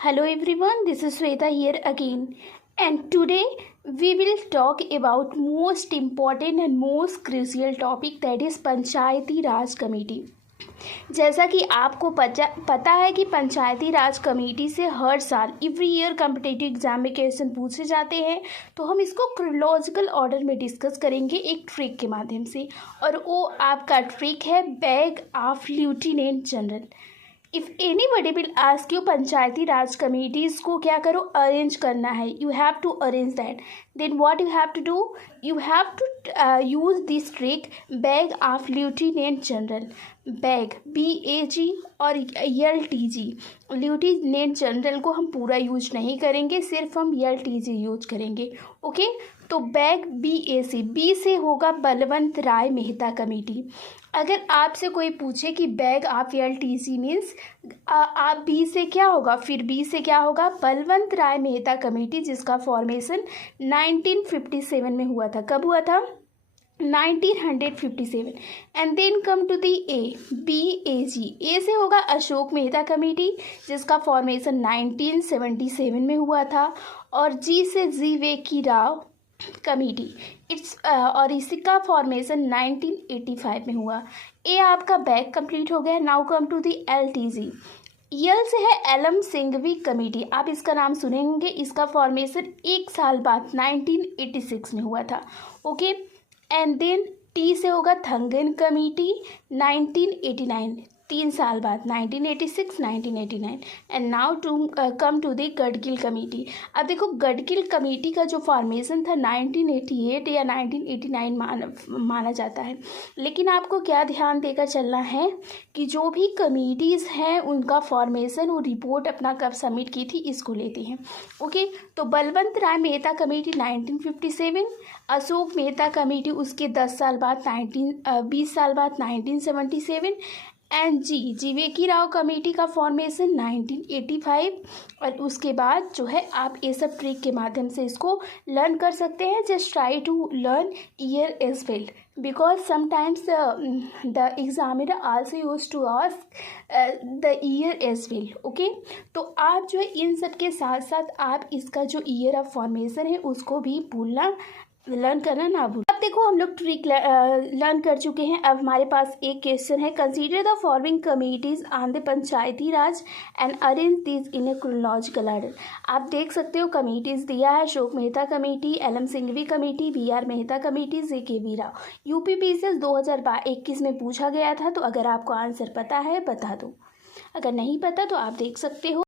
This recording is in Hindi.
Hello everyone, this is Sweta here again, and today we will talk about most important and most crucial topic, that is Panchayati Raj committee. जैसा कि आपको पता है कि पंचायती राज कमेटी से हर साल एवरी ईयर कॉम्पिटिटिव एग्जाम में क्वेश्चन पूछे जाते हैं, तो हम इसको क्रोनोलॉजिकल ऑर्डर में डिस्कस करेंगे एक ट्रिक के माध्यम से, और वो आपका ट्रिक है bag of lieutenant general. If anybody will ask you Panchayati Raj committees को क्या करो, अरेंज करना है, you have to arrange that, then what you have to do, you have to use this trick bag of lieutenant general. Bag BAG और LTG, लेफ्टिनेंट जनरल को हम पूरा यूज नहीं करेंगे, सिर्फ हम LTG यूज करेंगे। ओके, तो बैग BAC, बी से होगा बलवंत राय मेहता कमेटी। अगर आपसे कोई पूछे कि बैग ऑफ LTG मीन्स आप बी से क्या होगा, फिर बी से क्या होगा, बलवंत राय मेहता कमेटी, जिसका फॉर्मेशन 1957 में हुआ था। कब हुआ था? 1957। And then come to the BAG, A से होगा अशोक मेहता कमेटी, जिसका फॉर्मेशन 1977 में हुआ था। और जी से GV राव कमेटी, और इसका फॉर्मेशन 1985 में हुआ। ए आपका बैग कंप्लीट हो गया। Now come to the LTG। L से है एलम सिंघवी कमेटी, आप इसका नाम सुनेंगे, इसका फॉर्मेशन एक साल बाद 1986 में हुआ था। ओके, एंड देन टी से होगा थंगन कमेटी 1989, 3 साल बाद 1986 1989। And now to come to the Gadgil committee. अब देखो, गडगिल कमेटी का जो फॉर्मेशन था 1988 या 1989 माना जाता है, लेकिन आपको क्या ध्यान देकर चलना है कि जो भी कमेटीज़ हैं उनका फॉर्मेशन, वो रिपोर्ट अपना कब सबमिट की थी, इसको लेते हैं। ओके, तो बलवंत राय मेहता कमेटी 1957, अशोक मेहता कमेटी उसके 10 साल बाद 20 साल बाद 1977, एंड GV राव कमेटी का फॉर्मेशन 1985। और उसके बाद जो है आप ये सब ट्रिक के माध्यम से इसको लर्न कर सकते हैं। Just try to learn year as well, because sometimes the examiner also use to ask the year as well. Okay, तो आप जो है इन सब के साथ साथ आप इसका जो ईयर ऑफ फॉर्मेशन है उसको भी भूलना, लर्न करना ना भूल। अब देखो, हम लोग ट्रिक लर्न कर चुके हैं। अब हमारे पास एक क्वेश्चन है, consider the following committees on the Panchayati Raj and arrange this in A chronological order. आप देख सकते हो कमेटीज दिया है, Ashok Mehta committee, LM Singhvi committee, BR Mehta committee, JKV Rao. UPPCS 2021 में पूछा गया था, तो अगर आपको आंसर पता है बता दो, अगर नहीं पता तो आप देख सकते हो।